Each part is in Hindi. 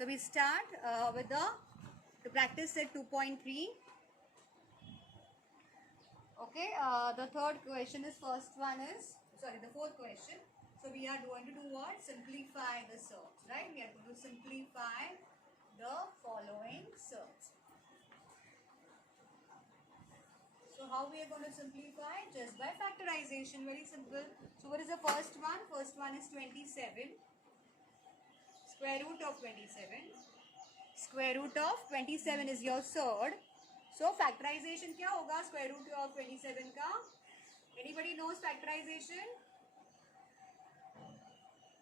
So we start with the practice set 2.3. Okay, the third question is, the fourth question. So we are going to do what? Simplify the search, right? We are going to simplify the following search. So how we are going to simplify? Just by factorization, very simple. So what is the first one? First one is 27. Square root of 27. Square root of 27 is your third. So factorization क्या होगा square root of 27 का? Anybody knows factorization?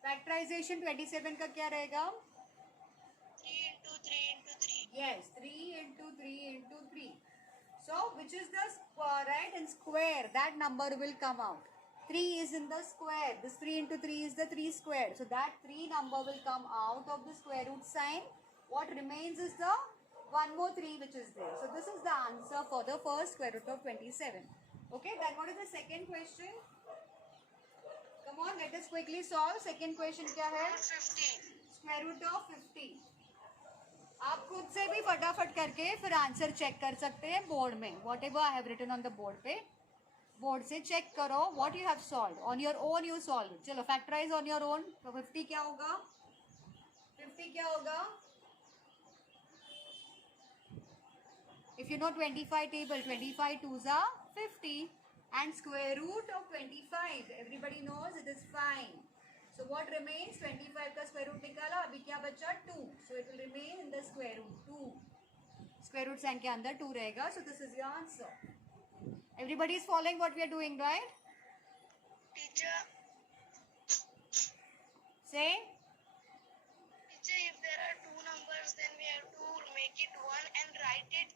Factorization 27 का क्या रहेगा? 3 into 3 into 3. Yes, 3 into 3 into 3. So which is the right and square? That number will come out. 3 is in the square. This 3 into 3 is the 3 square. So that 3 number will come out of the square root sign. What remains is the one more 3 which is there. So this is the answer for the first square root of 27. Okay, then what is the second question? Come on, let us quickly solve. Second question क्या है? 50. Square root of 50. आप खुद से भी फटाफट करके फिर आंसर चेक कर सकते हैं बोर्ड में. Whatever I have written on the board पे, बोर्ड से चेक करो what you have solve. On your own you solve. चलो फैक्टराइज ऑन योर ओन. तो 50 क्या होगा? 50 क्या होगा? If you know 25 table, 25 twos are 50 and square root of 25, everybody knows it is 5. So what remains? 25 का square root निकाला, अभी क्या बचा? 2. So it will remain in the square root 2. Square root sign के अंदर 2 रहेगा. So this is your answer. Everybody is following what we are doing, right? Teacher, Say. teacher, if there are two numbers, then we have to make it one and write it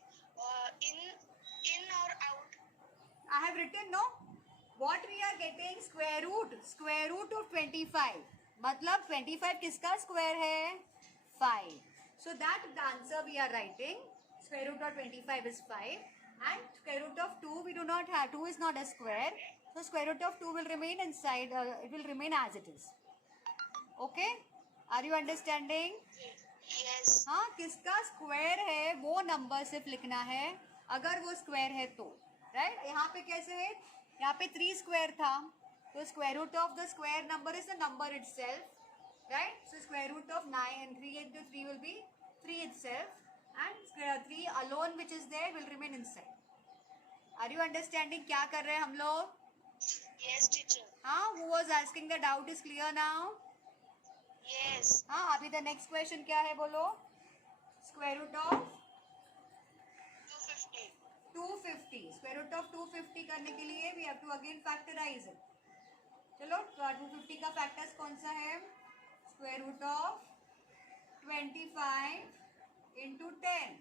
in or out. I have written, no? What we are getting? Square root of 25. मतलब 25 किसका square है? 5. So that the answer we are writing. Square root of 25 is 5. And square root of 2 we do not have. 2 is not a square. So square root of 2 will remain inside. It will remain as it is. Okay? Are you understanding? Yes. हाँ, किसका स्क्वायर है वो नंबर सिर्फ लिखना है अगर वो स्क्वायर है तो. राइट? यहाँ पे कैसे है? यहाँ पे 3 स्क्वायर था, तो square root of the square number is the number itself. Right? So square root of 9 and 3 into 3 will be 3 itself, and 3 alone which is there will remain inside. Are you understanding क्या कर रहे हैं हम लोग? Yes, teacher. हाँ, who was asking the doubt is clear now? Yes. हाँ, अभी द नेक्स्ट क्वेश्चन क्या है बोलो? Square root of 250. 250. Square root of 250 करने के लिए we have to again factorise it. चलो 250 का फैक्टर्स कौन सा है? Square root of 25 into 10.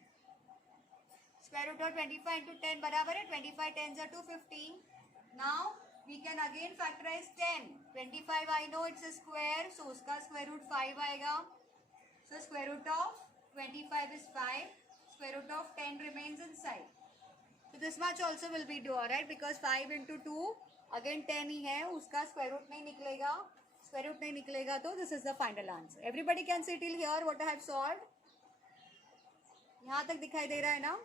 Square root of 25 into 10 बराबर है 25 10 are 250. Now we can again factorize 10. 25 I know it's a square, so उसका square root 5 आएगा. So square root of 25 is 5. Square root of 10 remains inside. So this much also will be do, alright, because 5 into 2 again 10 ही है, उसका square root नहीं निकलेगा. Square root नहीं निकलेगा तो this is the final answer. Everybody can see till here what I have solved. यहाँ तक दिखाई दे रहा है ना?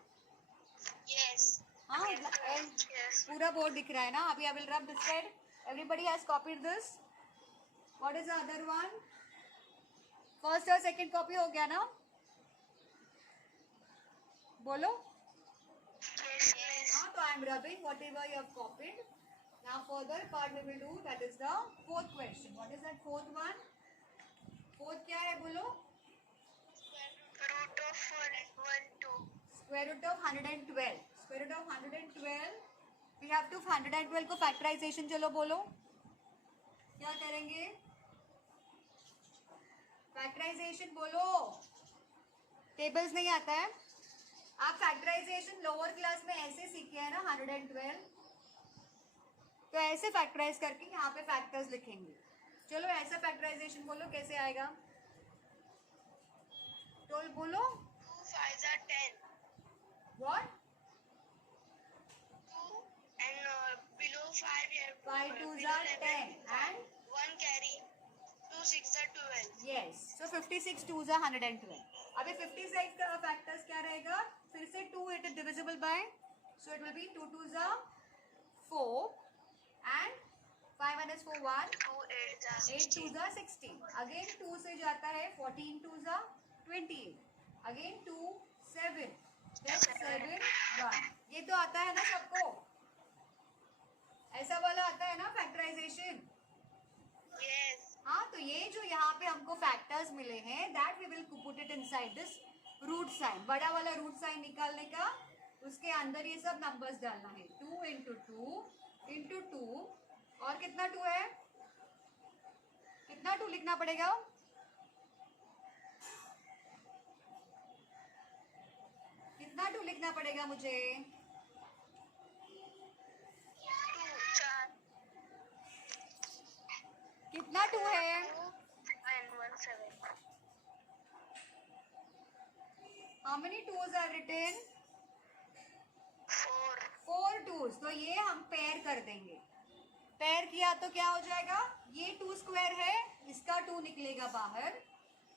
Yes. हाँ, Yes. पूरा बोर्ड दिख रहा है ना? अभी I will rub this side. Everybody has copied this. What is the other one? First और second copy हो गया ना? बोलो. Yes. Yes. हाँ, तो I am rubbing whatever you have copied. Now further part we will do, that is the fourth question. What is that fourth one? Fourth क्या है बोलो? Root of 112. Square root of 112. Square root of 112. We have to 112 को factorization चलो बोलो. क्या करेंगे? फैक्टराइजेशन बोलो. टेबल्स नहीं आता है. आप फैक्टराइजेशन लोअर क्लास में ऐसे सीखे हैं ना 112. तो ऐसे फैक्टराइज करके यहाँ पे फैक्टर्स लिखेंगे. चलो ऐसा फैक्टराइजेशन बोलो कैसे आएगा? तो बोलो. 2 5s are 10. What? 2 and below 5 you have 5 twos below are 10 and 1 carry. 2 6 are 12. yes. So 56 2 जा 112. अभी 56 का फैक्टर्स क्या रहेगा? फिर से 2 it is divisible by, so it will be 2 2 जा 4 एंड 5 minus 4 1, 8 2 जा 16. अगेन 2 से जाता है 14 2 जा 28. Again 2 7 then 7 1. ये तो आता है ना सबको, ऐसा वाला आता है ना फैक्टराइजेशन. Yes. हाँ, तो ये जो यहाँ पे हमको फैक्टर्स मिले हैं, that we will put it inside this root sign. बड़ा वाला रूट साइन निकालने का, उसके अंदर ये सब नंबर्स डालना है. 2 इंटू 2 और कितना 2 है? कितना 2 लिखना पड़ेगा? कितना 2 लिखना पड़ेगा मुझे? 4. कितना 2 है? 7. How many 2s are written? 4. 4 2s. तो ये हम पेयर कर देंगे. पेयर किया तो क्या हो जाएगा? ये 2 स्क्वायर है, इसका 2 निकलेगा बाहर.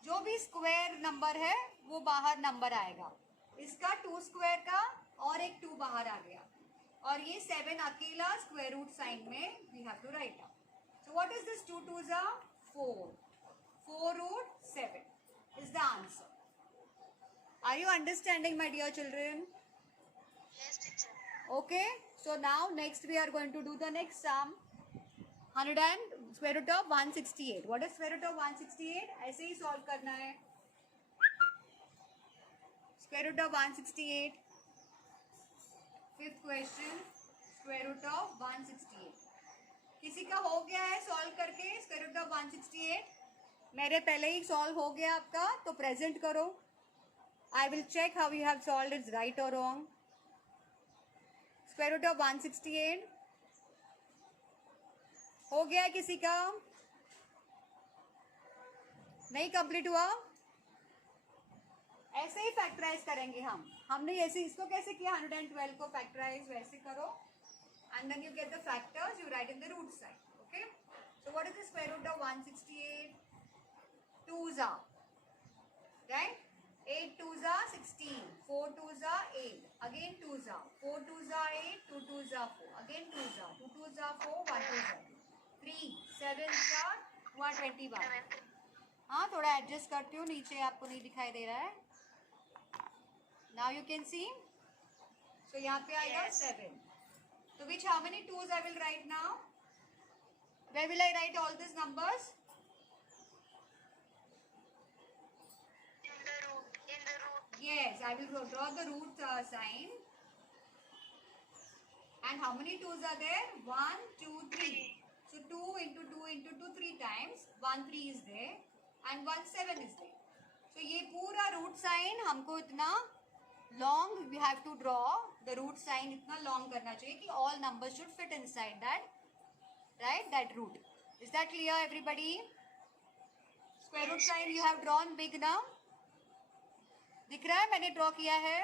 जो भी स्क्वायर नंबर है वो बाहर नंबर आएगा. इसका 2 स्क्वायर का और एक 2 बाहर आ गया. और ये 7 अकेला स्क्वायर रूट साइन में we have to write down. So what is this? 2 2s are 4. 4 root 7 is the answer. Are you understanding, my dear children? Yes, teacher. Okay, so now next we are going to do the next sum. 100 and square root of 168. What is square root of 168? ऐसे ही solve करना है. Square root of 168. Fifth question. Square root of 168. किसी का हो गया है solve करके square root of 168? मेरे पहले ही solve हो गया आपका, तो present करो. I will check how you have solved it, right or wrong. Square root of 168 हो गया है किसी का? नहीं कंप्लीट हुआ? ऐसे ही फैक्टराइज करेंगे हम. हमने ऐसे इसको कैसे किया? 112 को फैक्टराइज वैसे करो, and then you get the factors, you write in the root side. Okay, so what is the square root of 168? 2s are right. 8 2s are 16. 4 2s are 8. Again 2s are 4 2s are 8. 2 2s are 4. Again 2s are 2 2s are 4. 1 2s are 3. 7s are 121. हाँ, थोड़ा एडजस्ट करती हूँ, नीचे आपको नहीं दिखाई दे रहा है. Now you can see. So यहाँ पे आएगा 7. So which how many 2s I will write now? Where will I write all these numbers? In the root. Yes, I will draw the root sign. And how many 2s are there? 1 2 3. So 2 into 2 into 2 3 times. 1 3 is there and 1 7 is there. So ये पूरा root sign हमको इतना long we have to draw the root sign, इतना long करना चाहिए कि all numbers should fit inside that, right, that root. Is that clear everybody? Square root sign you have drawn big now. दिख रहा है मैंने draw किया है?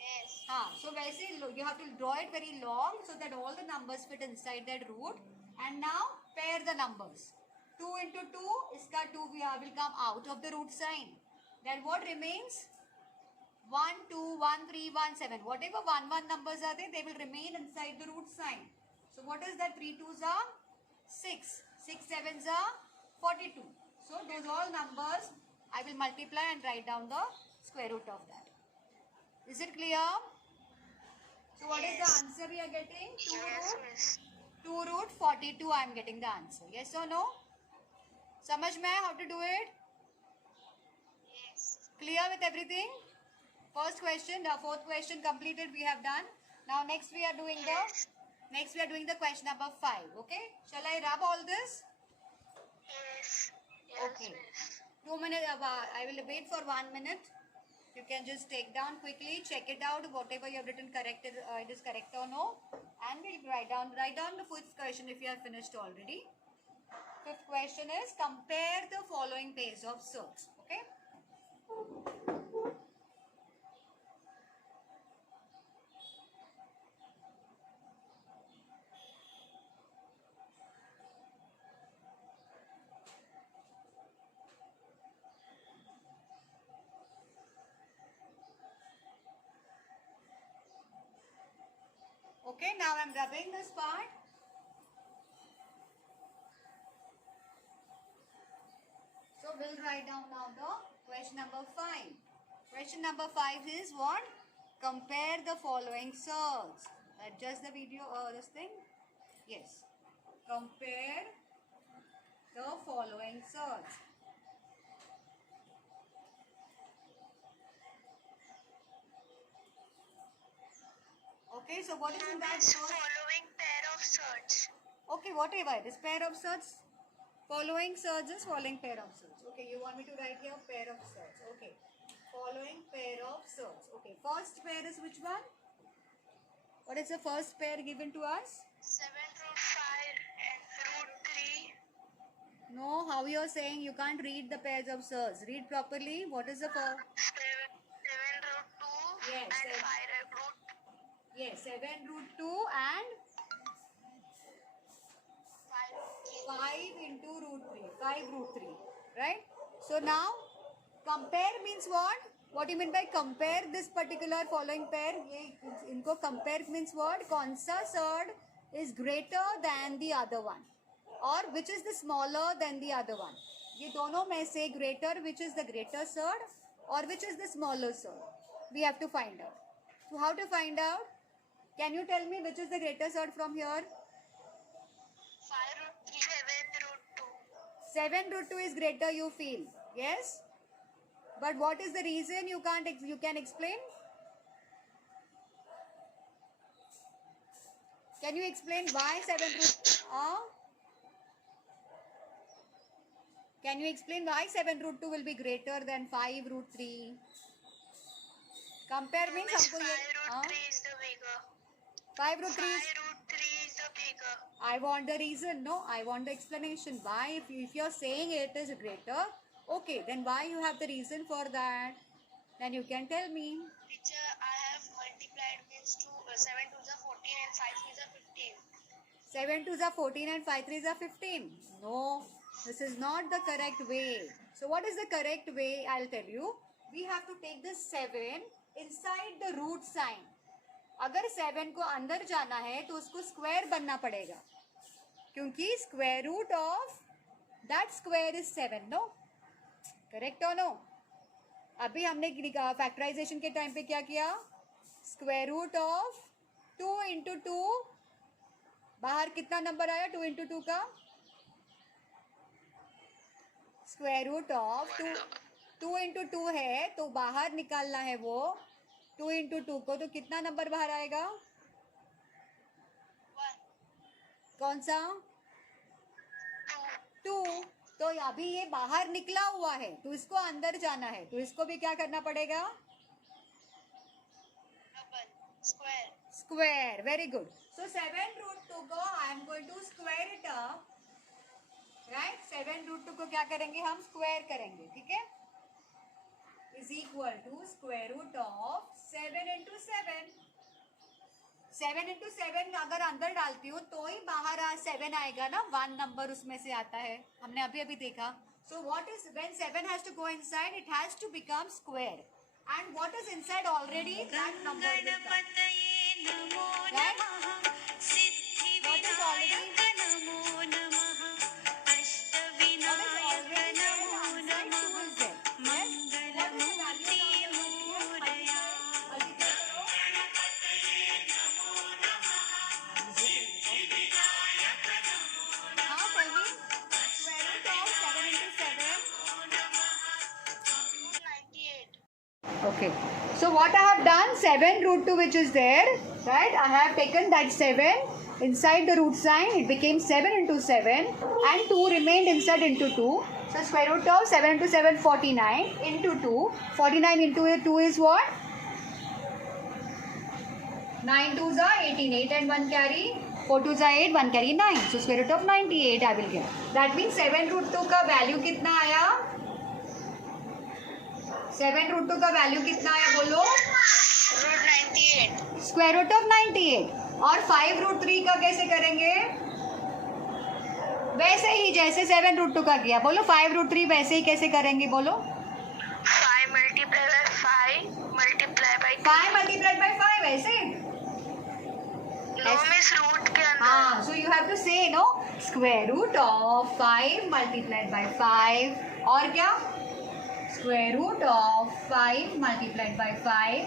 Yes. हाँ, so वैसे you have to draw it very long so that all the numbers fit inside that root. And now pair the numbers. 2 into 2, इसका 2 will come out of the root sign. Then what remains? 1 2 1 3 1 7. Whatever 1 1 numbers are there, they will remain inside the root sign. So what is that? 3 2s are 6. 6 7s are 42. So those all numbers I will multiply and write down the square root of that. Is it clear? So what is the answer we are getting? 2 root 42 I am getting the answer. Yes or no? समझ में आया how to do it? Yes. Clear with everything? First question, the fourth question completed we have done. Now next we are doing the question number 5. Okay? Shall I rub all this? Yes. Okay. 2 minutes. I will wait for 1 minute. You can just take down quickly, check it out. Whatever you have written correct, it is correct or no. And we'll write down the fifth question if you have finished already. Fifth question is compare the following pairs of circles. Okay. Okay, now I'm rubbing this part. So we'll write down now the question number 5. Question number 5 is what? Compare the following surds. Adjust the video or this thing. Yes. Compare the following surds. Okay, so what is in that It's first? following pair of surds. Okay, whatever. This pair of surds. Following surds is following pair of surds. Okay, you want me to write here pair of surds. Okay. Following pair of surds. Okay, first pair is which one? What is the first pair given to us? 7 root 5 and root 3. No, how you are saying you can't read the pairs of surds. Read properly. What is the first? 7 root 2 Yes, and seven. 5 root. Yes, 7 root 2 and 5 into root 3. 5 root 3. Right? So now, compare means what? What do you mean by compare this particular following pair? इनको compare means what? कौन सा surd is greater than the other one? Or which is the smaller than the other one? ये दोनों में से greater, which is the greater surd or which is the smaller surd? We have to find out. So how to find out? Can you tell me which is the greater surd from here? 5 root 3. 7 root 2. 7 root 2 is greater, you feel. Yes? But what is the reason you can explain? Can you explain why 7 root Can you explain why 7 root 2 will be greater than 5 root 3? Compare means Miss, हमको 5 ये root 3 is the bigger. 5 root 3 is 5 root 3 is the bigger. I want the reason. No, I want the explanation. Why? If you're saying it is greater, okay, then why you have the reason for that? Then you can tell me. Teacher, I have multiplied means 7 2s are 14 and 5 3s are 15. 7 2s are 14 and 5 3s are 15. No, this is not the correct way. So what is the correct way? I'll tell you. We have to take this 7 inside the root sign. अगर 7 को अंदर जाना है तो उसको स्क्वायर बनना पड़ेगा क्योंकि square root of that square is 7. No correct और नो? अभी हमने फैक्टराइजेशन के टाइम पे क्या किया? Square root of 2 into 2. बाहर कितना नंबर आया 2 इंटू 2 का? स्क्वायर रूट ऑफ 2 इंटू 2 है तो बाहर निकालना है वो 2 इंटू 2 को, तो कितना नंबर बाहर आएगा? 1. कौन सा? 2. तो अभी ये बाहर निकला हुआ है तो इसको अंदर जाना है तो इसको भी क्या करना पड़ेगा? Double. Square. Square. Very good. So 7 root 2 को I am going to square it up. Right? 7 root 2 को क्या करेंगे हम? स्क्वायर करेंगे. ठीक है? Is equal to square root of 7 into 7. 7 into 7 अगर अंदर डालती हूँ तो ही बाहर 7 आएगा ना. 1 नंबर उसमें से आता है. हमने अभी अभी देखा. So what is when 7 has to go inside it has to become square. And what is inside already that number will come. Right? What is already Okay, so what I have done, 7 root 2 which is there, right? I have taken that 7 inside the root sign, it became 7 into 7 and 2 remained inside into 2. So square root of 7 into 7, 49 into 2. 49 into 2 is what? 9 2s are 18, 8 and 1 carry, 4 2s are 8, 1 carry 9. So square root of 98 I will get. That means 7 root 2 का value कितना आया? 7 रूट 2 का वैल्यू कितना आया बोलो? Root 98. Square root of 98. और 5 रूट 3 का कैसे करेंगे? वैसे ही जैसे 7 रूट 2 का किया. बोलो 5 रूट 3 वैसे ही कैसे करेंगे बोलो? 5 multiplied by 5 multiplied by 2. 5 multiplied by 5 ऐसे? No miss root के अंदर. हाँ, so you have to say no square root of 5 multiplied by 5 और क्या square root of 5 multiplied by 5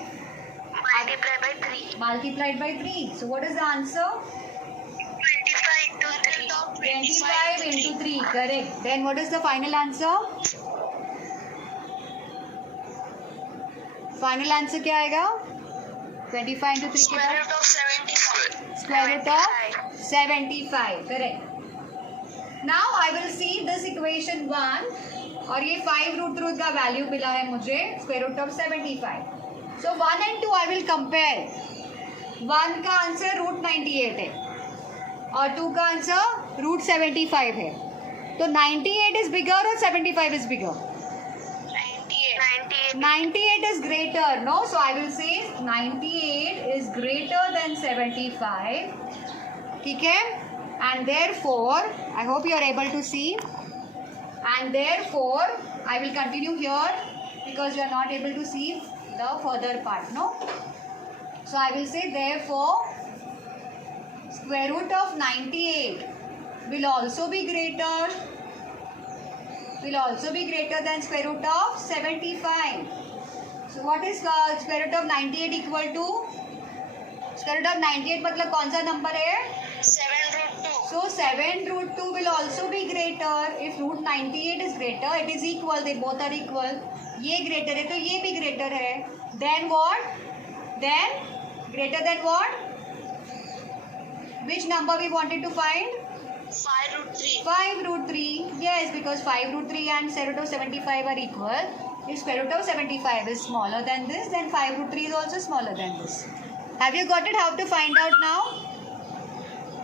Multiplied by 3. multiplied by 3. So what is the answer? 25 into 3. 25 into 3, correct. Then what is the final answer? Final answer क्या आएगा? 25 into 3 के Square बाद root of 75. square root of 75, correct. Now I will see this equation 1 और ये 5 root का value मिला है मुझे square root of 75. So 1 and 2 I will compare. 1 का आंसर root 98 है और 2 का आंसर root 75 है. तो 98 is bigger or 75 is bigger? 98. 98 is greater, no? So I will say 98 is greater than 75. ठीक है? And therefore, I hope you are able to see. And therefore, I will continue here because you are not able to see the further part, no? So I will say therefore, square root of 98 will also be greater than square root of 75. So what is square root of 98 equal to? Square root of 98 मतलब कौन सा नंबर है? 7 root 2. So 7 root 2 will also be greater. If root 98 is greater, it is equal. They both are equal. ये greater है तो ये भी greater है. Then what? Then greater than what? Which number we wanted to find? 5 root 3. 5 root 3. Yes, because 5 root 3 and square root of 75 are equal. If square root of 75 is smaller than this, then 5 root 3 is also smaller than this. Have you got it? How to find out now?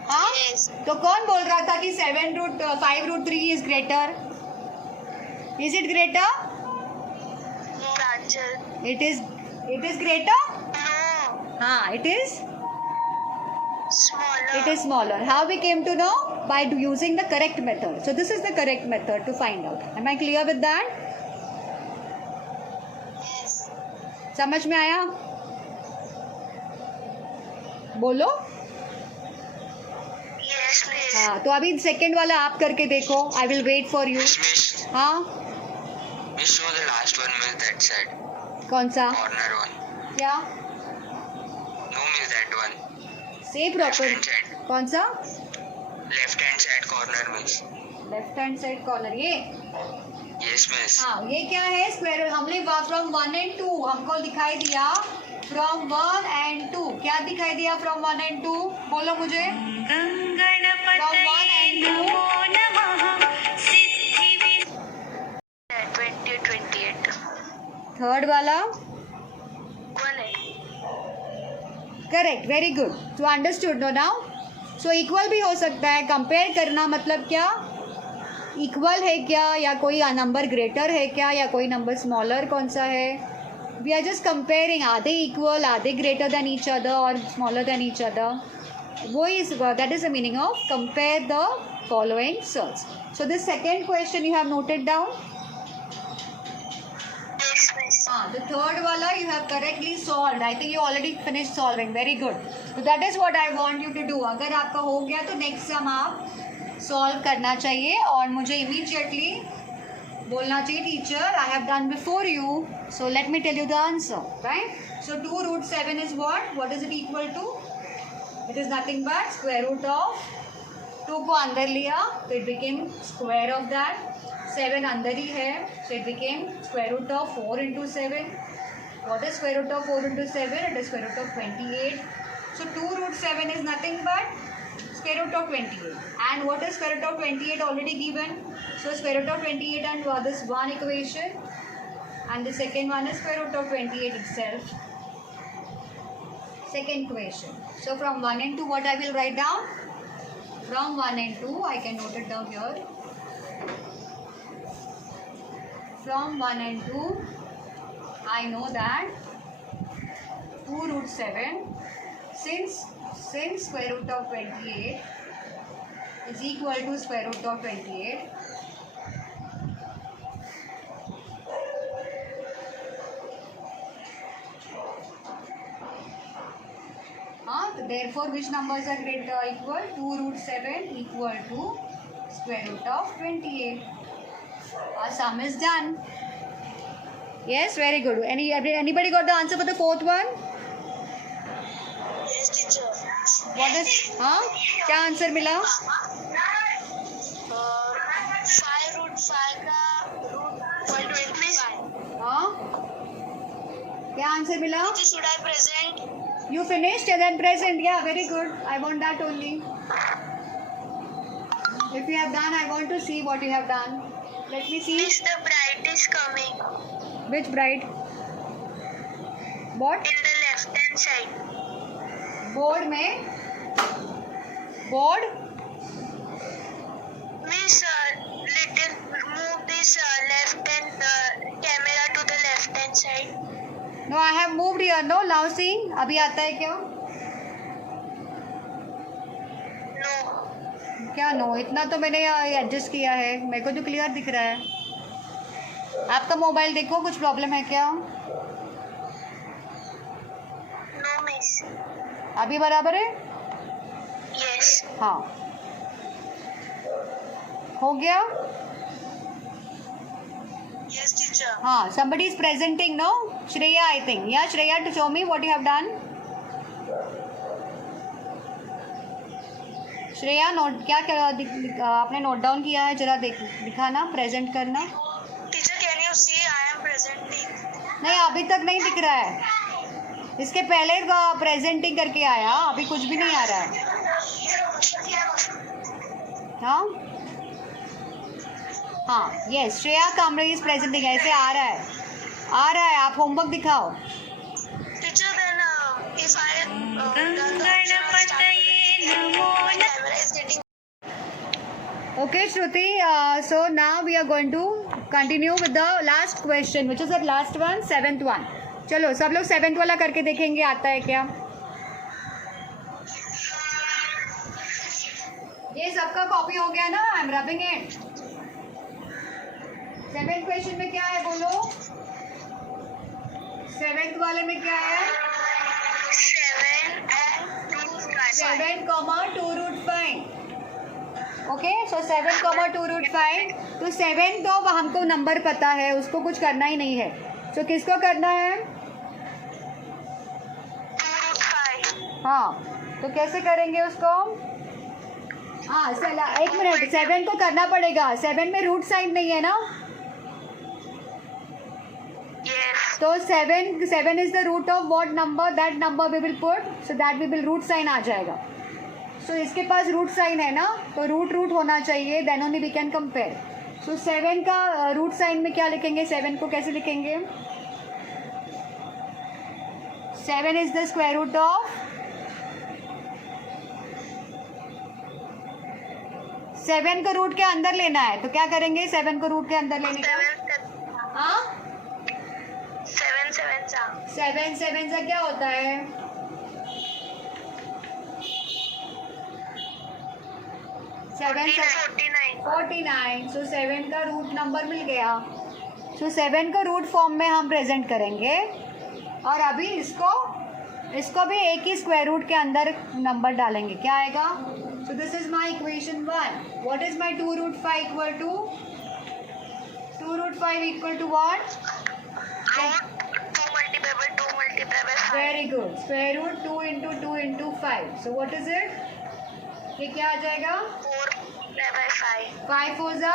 हाँ? Yes. तो कौन बोल रहा था कि 5 root 3 is greater? Is it greater? No. Rachel. It is greater? No. हाँ, it is? Smaller. It is smaller. How we came to know? By using the correct method. So this is the correct method to find out. Am I clear with that? Yes. समझ में आया? बोलो. Yes, please. हाँ, तो अभी सेकंड वाला आप करके देखो. I will wait for you. Miss, हाँ, show the last one, miss, that side. कौन सा? Corner one. क्या? No, miss, that one. Say Left proper. hand side. कौन सा? Left hand side corner, miss. Left hand side corner ये. Yes, miss. हाँ, ये क्या है? स्क्वायर. हमने फ्रॉम 1 and 2 हमको दिखाई दिया. फ्रॉम 1 and 2 क्या दिखाई दिया? फ्रॉम 1 and 2 बोलो मुझे. From 1 and 2. 28. थर्ड वाला. 1 करेक्ट, वेरी गुड. तो understood no now. So equal भी हो सकता है. कंपेयर करना मतलब क्या? इक्वल है क्या या कोई नंबर ग्रेटर है क्या या कोई नंबर स्मॉलर कौन सा है? We are just comparing. आधे इक्वल, आधे ग्रेटर देन ईच अदर और स्मॉलर देन ईच अदर. वो is that is the meaning of compare the following search. So this second question you have noted down. Yes, miss. The third wala you have correctly solved. I think you already finished solving. Very good. So that is what I want you to do. अगर आपका हो गया तो next sum आप solve करना चाहिए और मुझे immediately बोलना चाहिए teacher I have done before you. So let me tell you the answer. Right? So 2 root 7 is what? What is it equal to? It is nothing but square root of 2 को अंदर लिया तो it became square of that. 7 अंदर ही है so it became square root of 4 into 7. What is square root of 4 into 7? It is square root of 28. So 2 root 7 is nothing but square root of 28. And what is square root of 28 already given? So square root of 28 and this one equation and the second one is square root of 28 itself. Second equation. So from 1 and 2 what I will write down? From 1 and 2 I can note it down here. From 1 and 2, I know that 2 root 7, since square root of 28 is equal to square root of 28, हाँ तो therefore which numbers are greater equal? 2 root 7 equal to square root of 28. Our sum is done. Yes, very good. Anybody got the answer for the fourth one? Yes, teacher. What is? हाँ क्या आंसर मिला? 5 root 5 का root 125. हाँ क्या आंसर मिला? Teacher, should I present? You finished and then present. Yeah, very good. I want that only. If you have done, I want to see what you have done. Let me see. Miss, the bride is coming Which bride? What? in the left hand side. Board में? Board? Miss, little move this left hand camera to the left hand side. No, I have moved here. No, now see. अभी आता है क्या? No. क्या नो? इतना तो मैंने एडजस्ट किया है. मेरे को तो क्लियर दिख रहा है. आपका मोबाइल देखो, कुछ प्रॉब्लम है क्या? No, miss. अभी बराबर है? Yes. हाँ. हो गया? Yes, teacher. हाँ. Somebody is presenting, no? Shreya, I think. Yeah, Shreya, to show me what you have done. Shreya note क्या आपने नोट डाउन किया है? जरा दिखाना, प्रेजेंट करना. Teacher, can you see I am presenting? नहीं, अभी तक नहीं दिख रहा है. इसके पहले प्रेजेंटिंग करके आया, अभी कुछ भी नहीं आ रहा है. हाँ हाँ, yes, Shreya Kamre is presenting. ऐसे आ रहा है. आप होमवर्क दिखाओ. Teacher, then if I done the camera is getting. Okay, Shruti. So now we are going to continue with the last question, which is the last one, 7th one. चलो सब लोग 7th वाला करके देखेंगे आता है क्या. ये सबका कॉपी हो गया ना? I am rubbing it. 7th question में क्या है बोलो? 7th वाले में क्या है? 7, 2 root 5. ओके, सो 7, 2 root 5. तो 7 तो हमको नंबर पता है, उसको कुछ करना ही नहीं है. तो किसको करना है? हाँ, तो कैसे करेंगे उसको? हाँ, एक मिनट, 7 को करना पड़ेगा. 7 में रूट साइन नहीं है ना? Yes. तो 7 is the root of what number? That number we will put, so that we will root sign आ जाएगा. सो इसके पास रूट साइन है ना, तो रूट होना चाहिए, then only we can compare. So 7 का रूट साइन में क्या लिखेंगे? 7 को कैसे लिखेंगे? 7 is the square root of 7 को रूट के अंदर लेना है. तो क्या करेंगे 7 को रूट के अंदर लेने का? हाँ, 7 से क्या होता है? 49. सो 7 का रूट नंबर मिल गया. सो 7 को रूट फॉर्म में हम प्रेजेंट करेंगे. और अभी इसको भी एक ही स्क्वायर रूट के अंदर नंबर डालेंगे. क्या आएगा? So this is my equation 1. What is my 2 root 5 equal to? 2 root 5 equal to what? Very good. Square root 2 into 2 into 5. So what is it? ये क्या आ जाएगा? 5 4 जा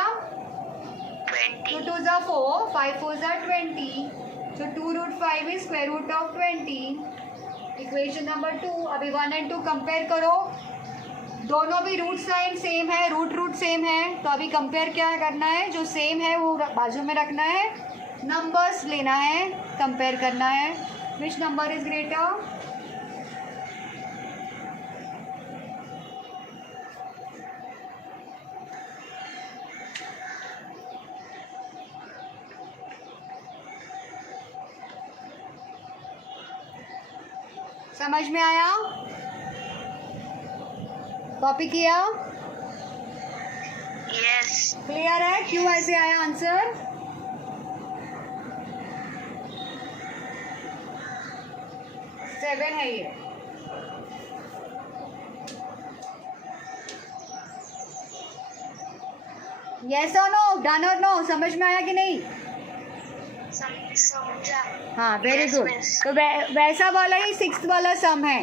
2 2 जा 4, 5 4 जा 20. सो 2 root 5 is square root of 20. Equation number 2. अभी 1 and 2 कंपेयर करो. दोनों भी रूट साइन सेम है, रूट सेम है. तो अभी कंपेयर क्या करना है? जो सेम है वो बाजू में रखना है, नंबर्स लेना है, कंपेयर करना है. Which number is greater? समझ में आया? कॉपी किया? यस. क्लियर है? क्यों ऐसे आया आंसर? सेवन है ये. यस और नो, डन और नो, समझ में आया कि नहीं? समझा। हाँ, वेरी Yes, गुड। miss. तो वैसा वाला ही सिक्स्थ वाला सम है,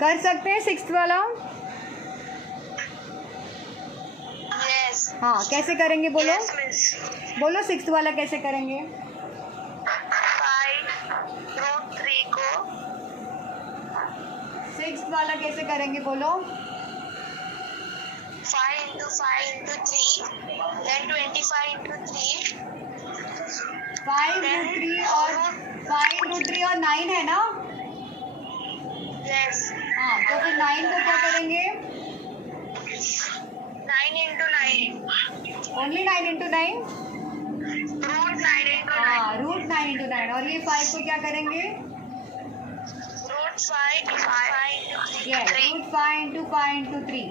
कर सकते हैं सिक्स्थ वाला? Yes. हाँ, कैसे करेंगे बोलो? Yes, miss. बोलो सिक्स्थ वाला कैसे करेंगे? 5√3 को सिक्स्थ वाला कैसे करेंगे बोलो? 5 into 5 into 3, then 25 into 3. 5√3 और 5√3 और 9 है ना? Yes. हाँ, तो फिर 9 को क्या करेंगे? 9 into 9. Only 9 into 9? Root 9 into 9. हाँ, रूट 9 into 9। और ये 5 को क्या करेंगे? Root 5 into 3. Yes, root 5 into 5 into 3।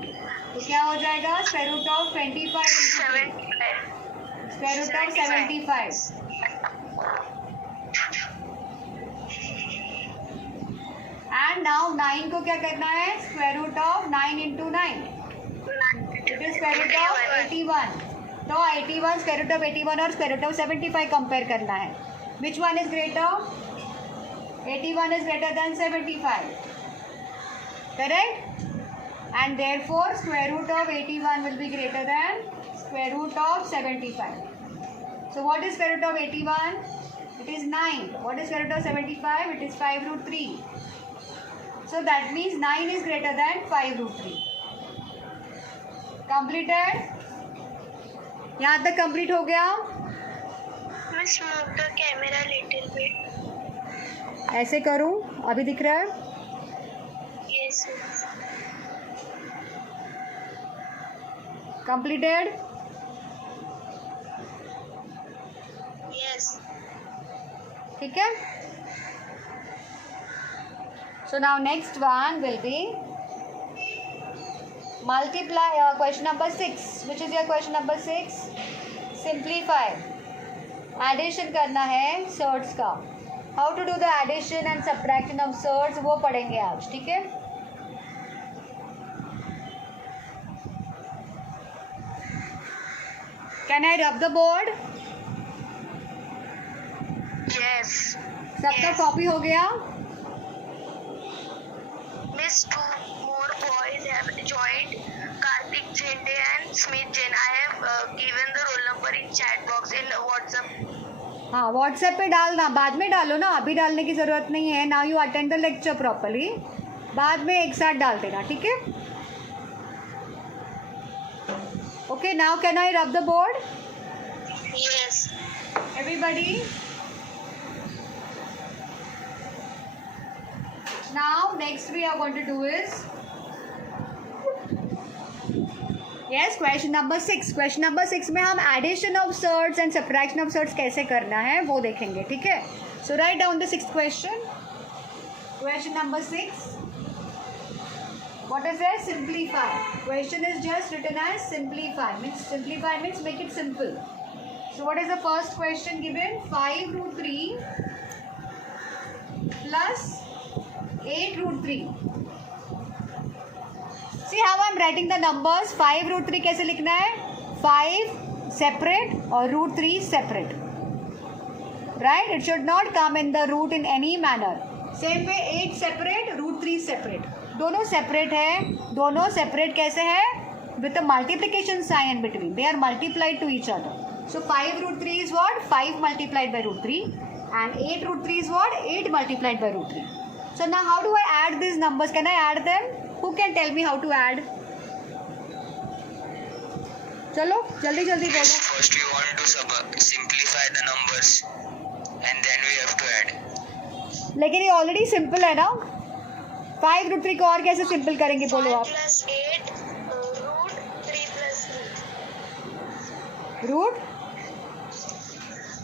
तो क्या हो जाएगा? Square root of 25 into 3। 75. Square root of 75। And now 9 को क्या करना है? Square root of 9 into 9। It is square root of 81। तो 81 स्क्वायर रूट ऑफ 81 और स्क्वायर रूट ऑफ 75 कंपेयर करना है। Which one is greater? 81 is greater than 75. Correct? And therefore square root of 81 will be greater than square root of 75. So what is square root of 81? It is 9. What is square root of 75? It is 5√3. So that means 9 is greater than 5√3. Completed? यहाँ तक complete हो गया? Miss, move the camera little bit. ऐसे करूँ? अभी दिख रहा है? Yes, miss. Completed? Yes. ठीक है? So now next one will be multiply question number 6. Which is your question number 6? Simplify. Addition करना है surds का. How to do the addition and subtraction of surds वो पढ़ेंगे आज, ठीक है? Can I rub the board? Yes. सबका कॉपी हो गया? Miss, 2 more boys have joined. Karthik Jinde and Smith Jain. I have given the roll number in chat box in WhatsApp. हाँ, व्हाट्सएप पे डालना, बाद में डालो ना, अभी डालने की ज़रूरत नहीं है। Now you attend the lecture properly, बाद में एक साथ डाल देना, ठीक है? Okay, now can I rub the board? Yes. Everybody, now next we are going to do is yes question number 6। Question number 6 में हम addition of surds and subtraction of surds कैसे करना है वो देखेंगे, ठीक है? So write down the 6th question. Question number 6, what is that? Simplify. Question is just written as simplify. Simplify means make it simple. So what is the first question given? 5√3 plus 8√3. See how I am writing the numbers. 5√3 कैसे लिखना है? 5 separate और √3 separate. Right? It should not come in the root in any manner. Same way 8 separate, √3 separate. दोनों separate है. दोनों separate कैसे है? With a multiplication sign between. They are multiplied to each other. So 5√3 is what? 5 multiplied by √3. And 8√3 is what? 8 multiplied by √3. So now how do I add these numbers? Can I add them? Who can tell me how to add? चलो जल्दी जल्दी बोलो. First we want to simplify the numbers and then we have to add. लेकिन ये ऑलरेडी सिंपल है ना. 5√3 को और कैसे सिंपल करेंगे बोलो 5 आप. plus 8 root 3 plus 3. रूट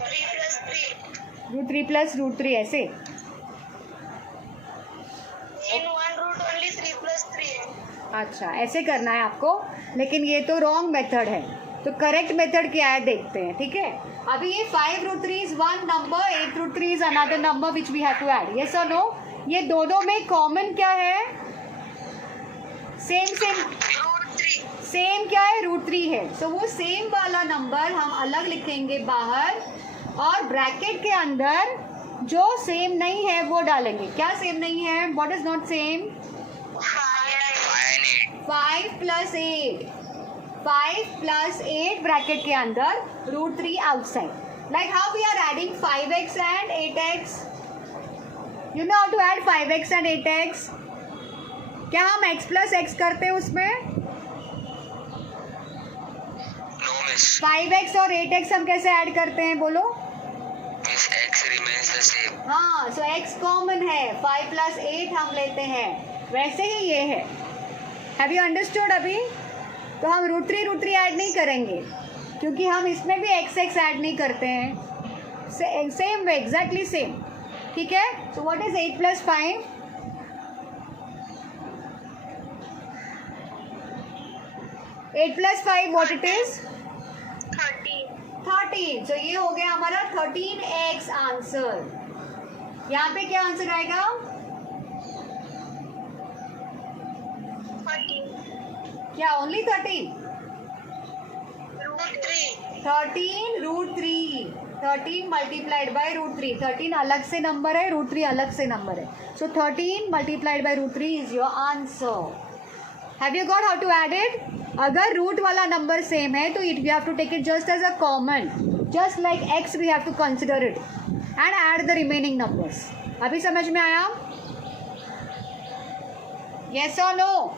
3 plus 3. √3 प्लस √3 ऐसे. In one root only 3 plus 3. अच्छा ऐसे करना है आपको, लेकिन ये तो रॉन्ग मेथड है. तो करेक्ट मेथड क्या है देखते हैं, ठीक है? अभी ये 5√3 is one number, 8√3 is another number which we have to add. Yes और नो? ये दोनों में कॉमन क्या है? Same Root 3. सेम क्या है, √3 है. सो वो सेम वाला नंबर हम अलग लिखेंगे बाहर, और ब्रैकेट के अंदर जो सेम नहीं है वो डालेंगे. क्या सेम नहीं है? What is not same? 5 + 8. 5 + 8 bracket के अंदर, √3 outside. Like how we are adding 5x and 8x. You know how to add 5x and 8x? क्या हम x + x करते हैं उसमें? No, miss. 5x और 8x हम कैसे ऐड करते हैं बोलो? Miss, x remains the same. हाँ, सो x कॉमन है, 5 + 8 हम लेते हैं, वैसे ही ये है. हैव यू अंडरस्टूड अभी? तो हम √3 ऐड नहीं करेंगे, क्योंकि हम इसमें भी x ऐड नहीं करते हैं. Same way, exactly same. ठीक है. So what is 8 + 5? 8 + 5 what it is? 13. सो ये हो गया हमारा 13x आंसर. यहाँ पे क्या आंसर आएगा? 13. क्या ओनली 13? √3. 13 multiplied by √3. 13 अलग से नंबर है, √3 अलग से नंबर है. So 13 multiplied by √3 is your answer. Have you got how to add it? अगर रूट वाला नंबर सेम है तो it we have to take it just as a common, just like x we have to consider it and add the remaining numbers. अभी समझ में आया? यस और नो?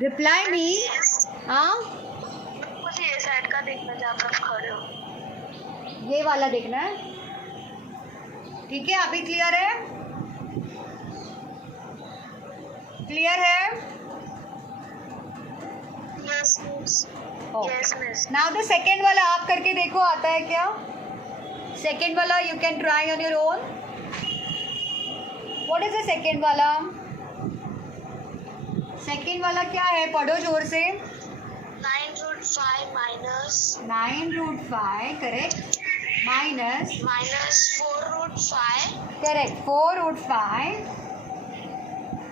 Reply me. हाँ, मुझे ये साइड का देखना जहाँ पर आप खड़े हो. ये वाला देखना है. ठीक है, अभी क्लियर है? क्लियर है? Yes miss. Yes miss. Now the second वाला आप करके देखो, आता है क्या? सेकेंड वाला you can try on your own. What is the second वाला? सेकेंड वाला क्या है? पढ़ो जोर से. 9√5 minus 9√5 correct, minus 4√5 correct 4√5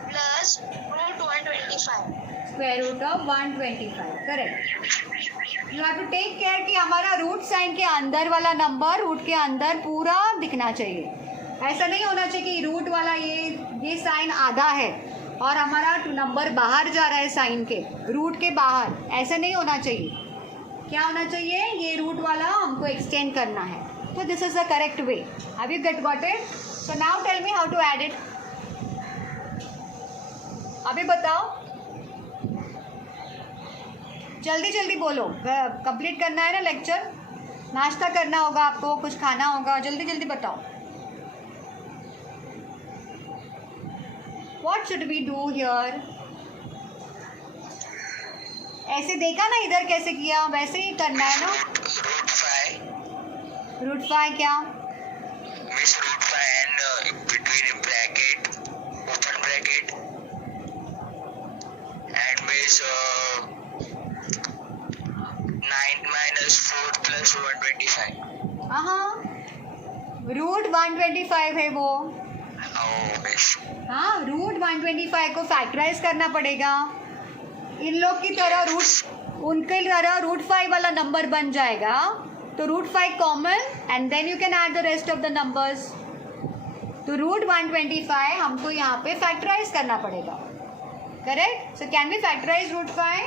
plus √125. Square root of 125. Correct. You have to take care कि हमारा रूट साइन के अंदर वाला नंबर रूट के अंदर पूरा दिखना चाहिए. ऐसा नहीं होना चाहिए कि रूट वाला ये साइन आधा है और हमारा नंबर बाहर जा रहा है साइन के, रूट के बाहर. ऐसा नहीं होना चाहिए. क्या होना चाहिए? ये रूट वाला हमको एक्सटेंड करना है. तो this is the correct way. Have you got it? So now tell me how to add it. अभी बताओ, जल्दी जल्दी बोलो. कंप्लीट करना है ना लेक्चर. नाश्ता करना होगा आपको, कुछ खाना होगा. जल्दी जल्दी बताओ. What should we do here? ऐसे देखा ना इधर कैसे किया, वैसे ही करना है ना. √5 क्या? Miss, √5 and between bracket, open bracket, and miss 9 minus 4 plus 125. हाँ, √125 है वो. Oh, miss. हाँ, √125 को फैक्टराइज करना पड़ेगा. इन लोग की तरह उनके तरह √5 वाला नंबर बन जाएगा. तो √5 common and then you can add the rest of the numbers. तो √125 हमको यहाँ पे फैक्टराइज करना पड़ेगा. Correct. So can we factorise √5?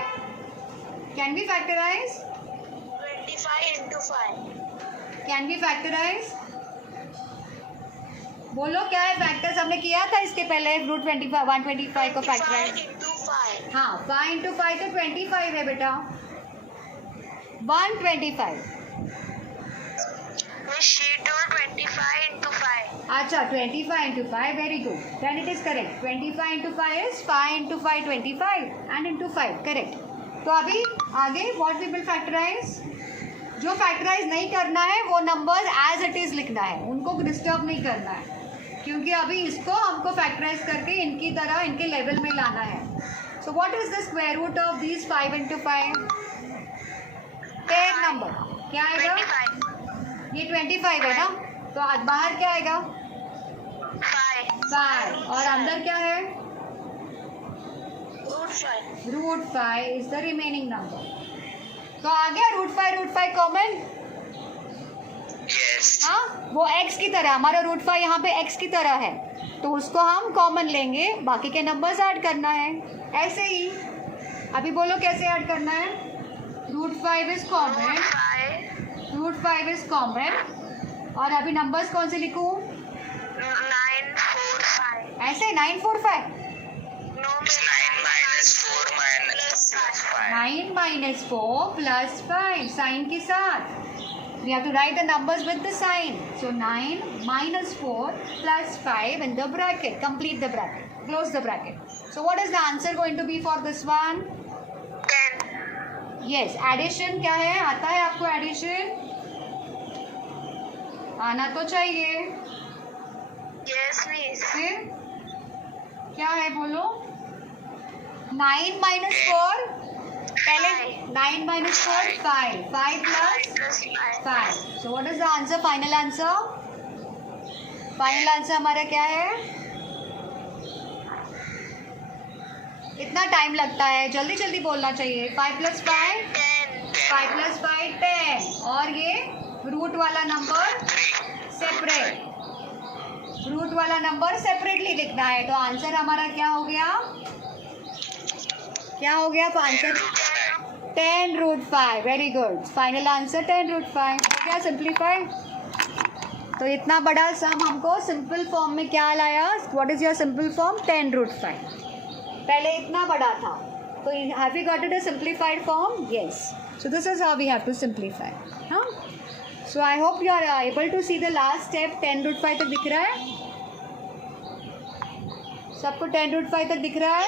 Can we factorise? 25 into 5. Can we factorise? बोलो क्या है फैक्टर्स. हमने किया था इसके पहले √125 को फैक्टराइज. 25 into 5. हाँ, 5 into 5 तो 25 है बेटा. 125. Miss, she told 25 into 5. अच्छा, 25 into 5. Very good. Then it is correct. 25 into 5 is 5 into 5 25 and into 5. Correct. तो अभी आगे व्हाट वी विल फैक्टराइज. जो फैक्टराइज नहीं करना है वो नंबर एज इट इज लिखना है, उनको डिस्टर्ब नहीं करना है, क्योंकि अभी इसको हमको फैक्टराइज करके इनकी तरह इनके लेवल में लाना है. So what is the square root of this 5 into 5? Take number क्या आएगा? 25. ये 25 है ना, तो आज बाहर क्या आएगा? 5. 5 और अंदर क्या है? √5. √5 इज द रिमेनिंग नंबर. तो आ गया √5 कॉमन. Yes. हाँ, वो x की तरह, हमारा √5 यहाँ पे x की तरह है, तो उसको हम कॉमन लेंगे, बाकी के नंबर्स ऐड करना है. ऐसे ही अभी बोलो कैसे ऐड करना है. √5 इज कॉमन, √5 इज कॉमन, और अभी नंबर्स कौन से लिखूं? 945. ऐसे 945. No, It's 9 minus 4 minus 5. 9 minus 4 plus 5 sign के साथ. We have to write the numbers with the sign. So 9 minus 4 plus 5 in the bracket. Complete the bracket. Close the bracket. So what is the answer going to be for this one? 10. Yes. Addition क्या है? आता है आपको addition? आना तो चाहिए. Yes, miss. फिर क्या है बोलो? 9 minus 4. पहले 9 minus 4 5. 5 plus 5. 5. So what is the answer? Final answer? Final answer हमारा क्या है? इतना टाइम लगता है, जल्दी जल्दी बोलना चाहिए. 5 plus 5 10. 5 plus 5 10. और ये रूट वाला नंबर 3. सेपरेट, रूट वाला नंबर सेपरेटली लिखना है. तो आंसर हमारा क्या हो गया? क्या हो गया answer? 10√5. Very good. Final answer 10√5 हो गया. सिंप्लीफाई. तो इतना बड़ा सम हमको सिंपल फॉर्म में क्या लाया? What is your simple form? 10√5. पहले इतना बड़ा था, तो have you got it a simplified form? Yes. So this is how we have to simplify. हाँ, so I hope you are able to see the last step. 10√5 तक दिख रहा है सबको? 10√5 तक दिख रहा है?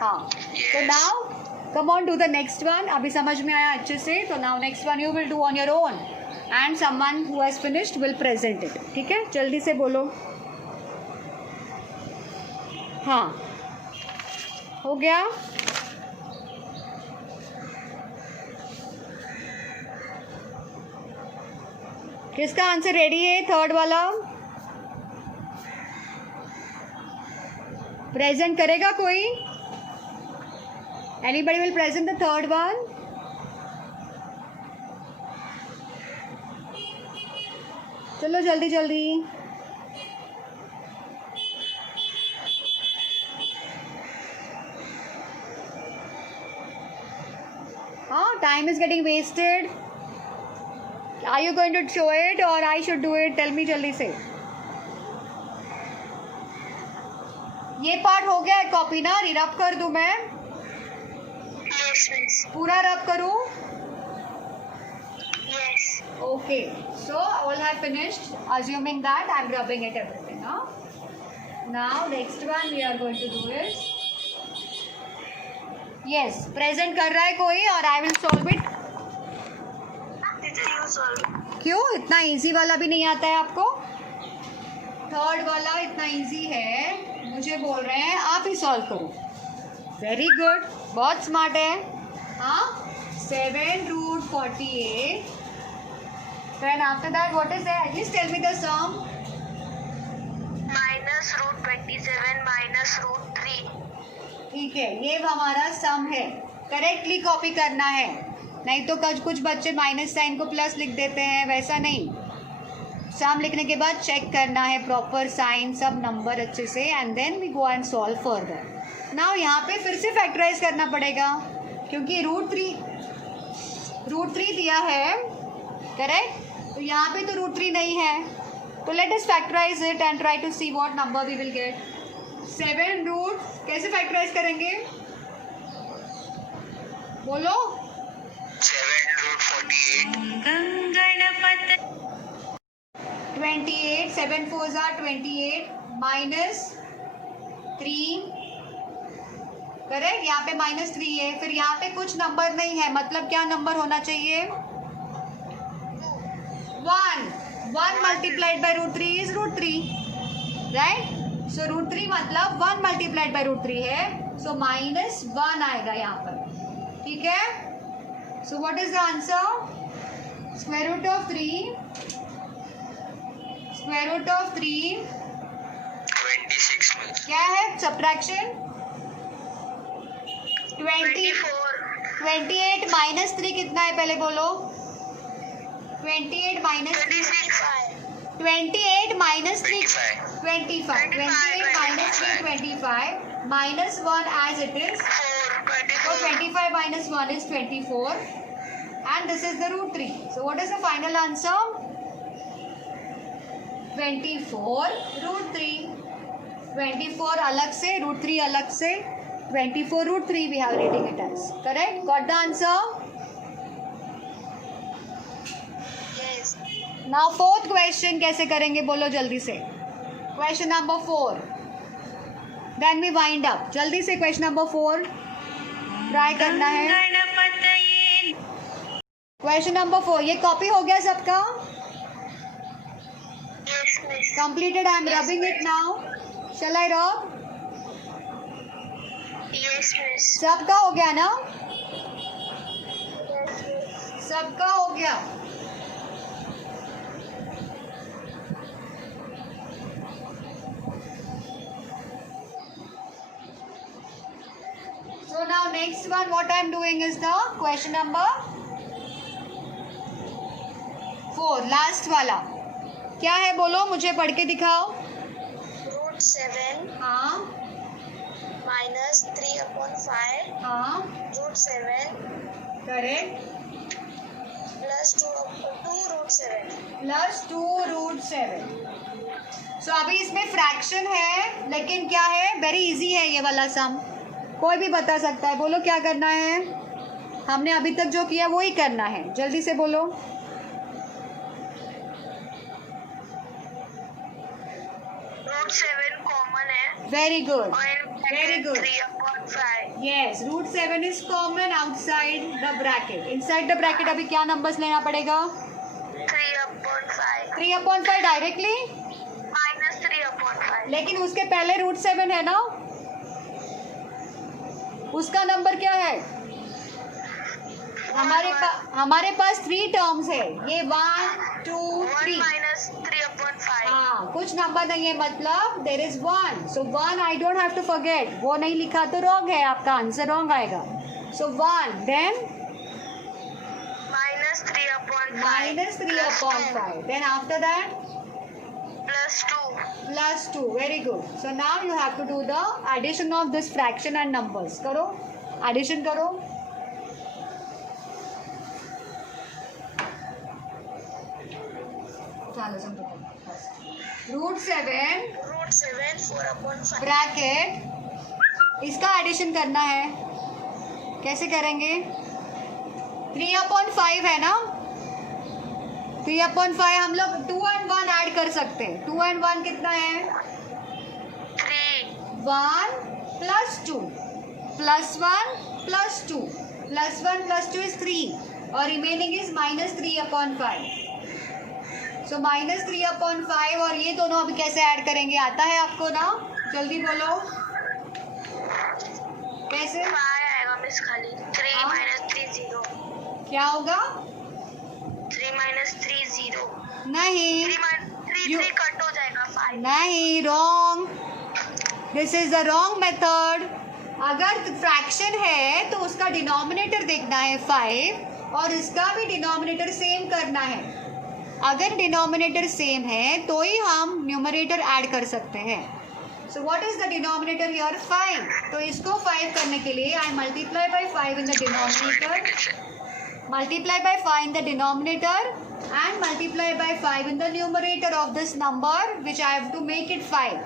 हाँ. तो now come on do the next one. अभी समझ में आया अच्छे से? तो now next one you will do on your own and someone who has finished will present it. ठीक है, जल्दी से बोलो. हाँ, हो गया. किसका आंसर रेडी है? थर्ड वाला प्रेजेंट करेगा कोई? Anybody will present the third one? चलो जल्दी जल्दी. हाँ, time is getting wasted. Are you going to show it or I should do it? Tell me जल्दी से. ये पार्ट हो गया है कॉपी ना? रब कर दूं मैं? Yes, miss. पूरा रब करूं? Yes. Okay. So all have finished. Assuming that I'm rubbing it everything. Huh? Now next one we are going to do is yes. Present कर रहा है कोई और I will solve it. You solve. क्यों? इतना इजी वाला भी नहीं आता है आपको? थर्ड वाला इतना इजी है, मुझे बोल रहे हैं आप ही सॉल्व करो. वेरी गुड, बहुत स्मार्ट है. हाँ, 7√48. Then after that what is that? Please tell me the sum. Minus √27 minus √3. ठीक है, ये हमारा सम है. करेक्टली कॉपी करना है, नहीं तो कुछ बच्चे माइनस साइन को प्लस लिख देते हैं. वैसा नहीं, सम लिखने के बाद चेक करना है प्रॉपर साइन, सब नंबर अच्छे से, and then we go and solve further. Now यहाँ पे फिर से फैक्टराइज करना पड़ेगा क्योंकि √3 दिया है. करेक्ट? तो यहाँ पे तो √3 नहीं है, तो let us factorise it and try to see what number we will get. 7 कैसे फैक्टराइज करेंगे? बोलो. 7√48. 28. 7 4s are 28 minus 3. करेक्ट? यहाँ पे -3 है, फिर यहाँ पे कुछ नंबर नहीं है, मतलब क्या नंबर होना चाहिए? 1 multiplied by √3 is √3, right? So √3 मतलब 1 multiplied by √3 है, सो -1 आएगा यहाँ पर. ठीक है? So what is the answer? Square root of 3. Square root of 3. 26 क्या है सब्ट्रैक्शन? 24. 28 माइनस 3 कितना है पहले बोलो? 28 minus 26. 28 minus 3 25. 25. 28 minus 3 25 minus 1 as it is. 4. So 24. 25 minus 1 is 24 and this is the root 3. So what is the final answer? 24 root 3. 24 अलग से, root 3 अलग से, 24 root 3 we have reading it as. Correct? Got the answer? Yes. Now fourth question कैसे करेंगे बोलो जल्दी से. Question number 4. Then we wind up. जल्दी से question number 4 ट्राई करना है. Question number 4. ये कॉपी हो गया सबका? Yes, miss. Completed. I am rubbing it now. Shall I rub? Yes, miss. सबका हो गया ना? Yes, miss. सबका हो गया. So now next one what I am doing is the question number 4 last वाला. क्या है बोलो मुझे पढ़ के दिखाओ. Root 7 हाँ minus 3 upon 5. हाँ Root 7 correct. plus 2 root 7. Plus 2 root 7. So अभी इसमें फ्रैक्शन है लेकिन क्या है वेरी इजी है ये वाला सम. कोई भी बता सकता है. बोलो क्या करना है. हमने अभी तक जो किया वो ही करना है. जल्दी से बोलो. Root 7 common है. Very good. और Very good. 3 upon 5. Yes root 7 is common outside the bracket. Inside the bracket अभी क्या नंबर्स लेना पड़ेगा? 3 upon 5. 3/5 डायरेक्टली. Minus 3 upon 5. लेकिन उसके पहले रूट 7 है ना. उसका नंबर क्या है? हमारे पास 3 टर्म्स है. ये 1 2 1 3. minus 3 upon 5. हाँ कुछ नंबर नहीं है मतलब there is 1. So 1 I don't have to forget. वो नहीं लिखा तो रॉन्ग है. आपका आंसर रॉन्ग आएगा. सो 1 then Minus 3 upon 5. minus 3/5. Then after that Plus 2. plus 2. Very good. So now you have to do the addition of this fraction and numbers. करो addition करो. Root 7 Root 7 4 upon 5. ब्रैकेट इसका एडिशन करना है. कैसे करेंगे? 3/5 है ना. 3/5 हम लोग 2 and 1 ऐड कर सकते हैं. 2 and 1 कितना है? 3. 1 plus 2 plus 1 plus 2 plus 1 plus 2 is 3 और remaining is minus 3/5. So minus 3/5 और ये दोनों अभी कैसे ऐड करेंगे आता है आपको ना. जल्दी बोलो कैसे. 5 आएगा मिस खाली. 3 हाँ? minus 3 0. क्या होगा? 3 minus 3 0. नहीं 3 कट हो जाएगा. 5. नहीं wrong. This is the wrong method. अगर फ्रैक्शन है तो उसका डिनोमिनेटर देखना है 5 और इसका भी डिनोमिनेटर सेम करना है. अगर डिनोमिनेटर सेम है तो ही हम न्यूमरेटर ऐड कर सकते हैं. So what is the denominator here? 5. तो इसको 5 करने के लिए I multiply by 5 in the denominator, multiply by 5 in the denominator and multiply by 5 in the numerator of this number which I have to make it 5.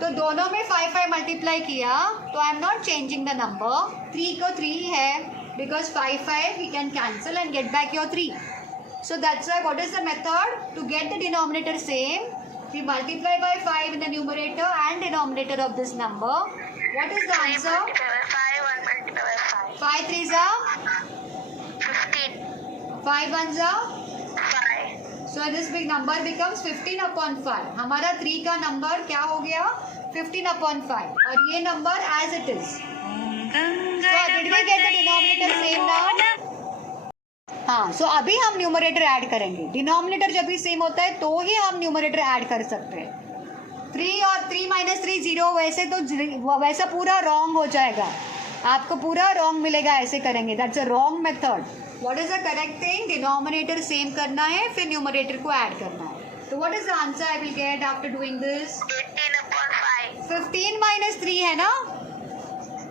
तो दोनों में 5 मल्टीप्लाई किया तो I am not changing the number. 3 को 3 है because 5 we can cancel and get back your 3. So that's why what is the method to get the denominator same? We multiply by 5 in the numerator and denominator of this number. What is the answer? 5 1 multiply by 5. 5 3s are 15. 5 1s are. 5. So this big number becomes 15/5. हमारा 3 का नंबर क्या हो गया? 15/5 और ये number as it is. So did we get the denominator same now? हाँ. सो अभी हम न्यूमरेटर ऐड करेंगे. डिनोमिनेटर जब भी सेम होता है तो ही हम न्यूमरेटर ऐड कर सकते हैं. 3 और 3 माइनस 3 0, वैसे तो वैसा पूरा रॉन्ग हो जाएगा, आपको पूरा रॉन्ग मिलेगा ऐसे करेंगे, that's a wrong method. What is the correct thing? Denominator same करना है, फिर न्यूमरेटर को ऐड करना है. तो what is the answer I will get after doing this? 18/5. 15 minus 3 है ना,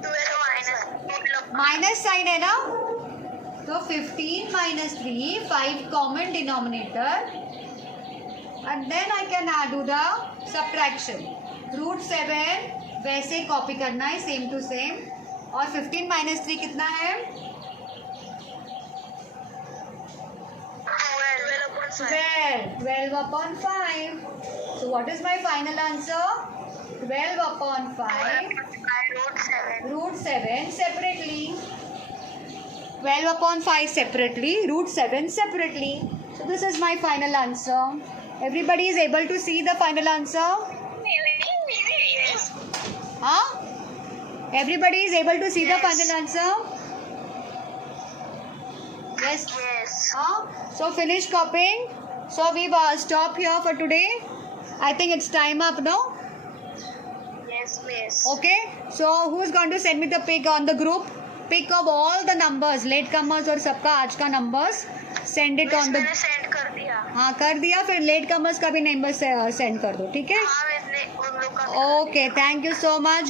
12 minus माइनस साइन है ना, तो 15 minus 3, 5 common denominator, and then I can add to the subtraction. Root 7 वैसे कॉपी करना है सेम टू सेम, और 15 माइनस 3 कितना है? 12 upon 5. So what is my final answer? 12 upon 5 root 7 separately. 12 upon 5 separately, root 7 separately. So this is my final answer. Everybody is able to see the final answer? Yes. Huh? Everybody is able to see the Yes. final answer? Yes. Yes. Huh? So finish copying. So we've stopped here for today. I think it's time up now. Yes, miss. Okay. So who's going to send me the pic on the group? Pic of all the numbers, latecomers और सबका आज का numbers. Send it Miss, on the. मैंने send कर दिया. हाँ कर दिया, फिर latecomers का भी नंबर सेंड कर दो, ठीक है? हाँ, मैंने उन लोग का भी कर दिया. Okay. Thank you so much.